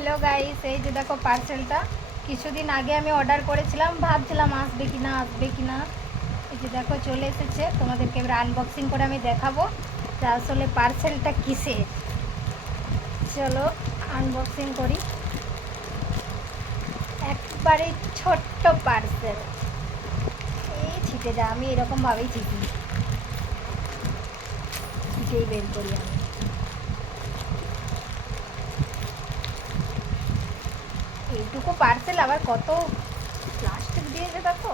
Hello guys, এই যে দেখো পার্সেলটা কিছুদিন আগে আমি অর্ডার করেছিলাম, ভাবছিলাম আসবে কি না এই যে দেখো চলে এসেছে। তোমাদেরকে এবার আনবক্সিং করে আমি দেখাবো যে আসলে পার্সেলটা কিসের। চলো আনবক্সিং করি। একবারে ছোট্ট পার্সেল, এই ছিটে যা, আমি এরকমভাবেই ছিটেই বের করি আমি। এইটুকু পার্সেল আবার কত প্লাস্টিক দিয়েছে দেখো।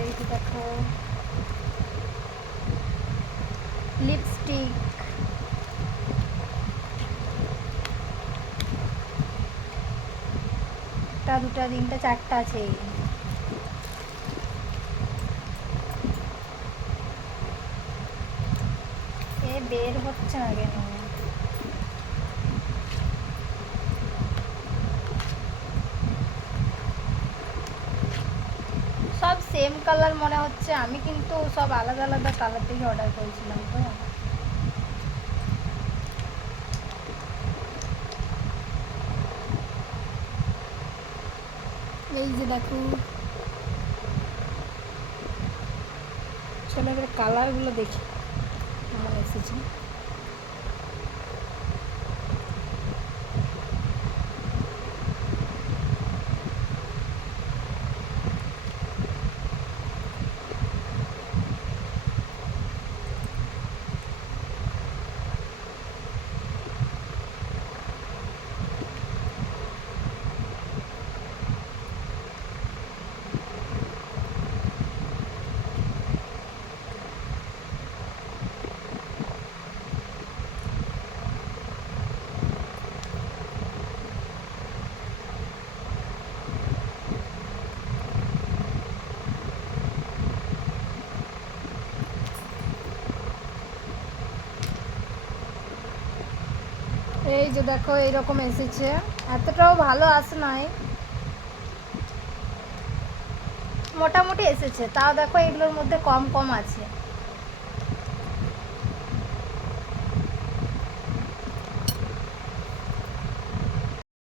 এই যে দেখো লিপস্টিক, একটা দুটা তিনটা চারটা আছে। এ বের হচ্ছে না কেন? সব সেম কালার মনে হচ্ছে, আমি কিন্তু সব আলাদা আলাদা কালার থেকে অর্ডার করেছিলাম। তো এই যে দেখো, চলো এবার কালারগুলো দেখি কেমন এসেছে। এই যে দেখো এইরকম এসেছে, এতটাও ভালো আসে নাই, মোটামুটি এসেছে। তাও দেখো এগুলোর মধ্যে কম কম আছে।